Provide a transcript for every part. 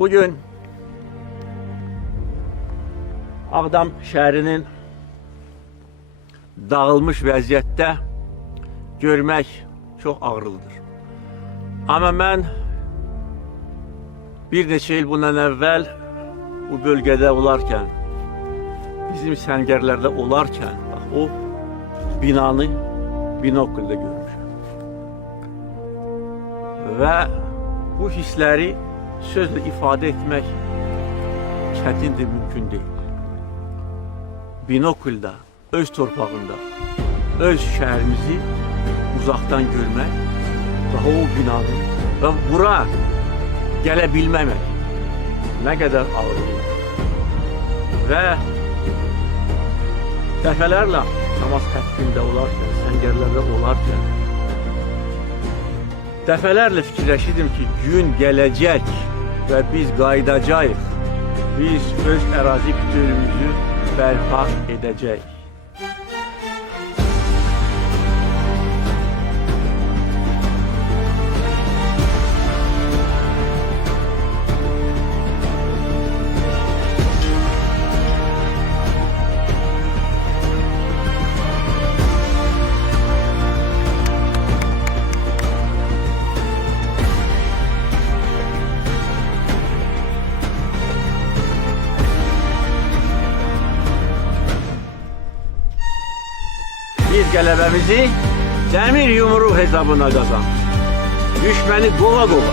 Bugün Ağdam şehrinin dağılmış vəziyyətdə görmək çox ağrılıdır. Amma mən bir neçə il bundan əvvəl bu bölgədə olarkən, bizim səngərlərdə olarkən, bax, o binanı binokulda görmüşəm. Və bu hissləri sözlə ifadə etmək çətindir, mümkün deyil. Binokulda, öz torpağında, öz şəhərimizi uzaqdan görmək, daha o binanı və bura gələ bilməmək nə qədər ağırdır. Və dəfələrlə namaz xəttində olarkən, səngərlərdə olarkən dəfələrlə fikirləşirdim ki, gün gələcək və biz qayıdacağıq, biz öz ərazi bütünlüyümüzü bərpa edəcəyik. Biz qələbəmizi dəmir yumruq hesabına qazandık. Düşməni qova qova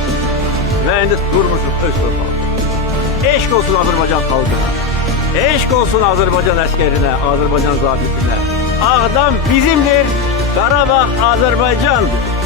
və indi durmuşuq öz torpağımızda. Eşq olsun Azərbaycan xalqına, eşq olsun Azərbaycan əskərinə, Azərbaycan zabitinə. Ağdam bizimdir, Qarabağ Azərbaycandır.